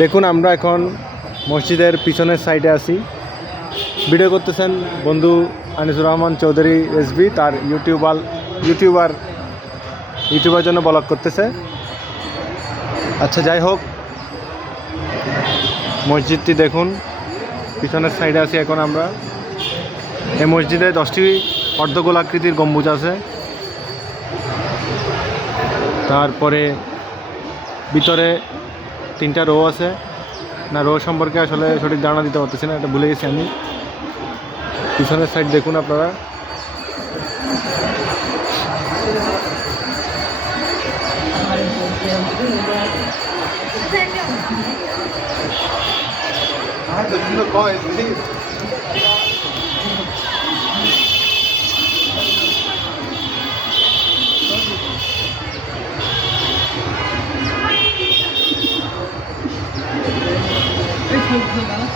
দেখুন, আমরা এখন মসজিদের পিছনের সাইডে আছি। ভিডিও করতেছেন বন্ধু আনিসুর রহমান চৌধুরী এসবি তার ইউটিউবার ইউটিউবার ইউটিউবের জন্য ব্লগ করতেছে। আচ্ছা যাই হোক, মসজিদটি দেখুন, পিছনের সাইডে আছি এখন আমরা। এই মসজিদে দশটি অর্ধগোল আকৃতির গম্বুজ আছে। তারপরে ভিতরে তিনটা রো আছে। না রো সম্পর্কে আসলে সঠিক ধারণা দিতে পারতেছি না এটা ভুলে গেছি আমি। পিছনের সাইড দেখুন আপনারা। কয় ধন্যবাদ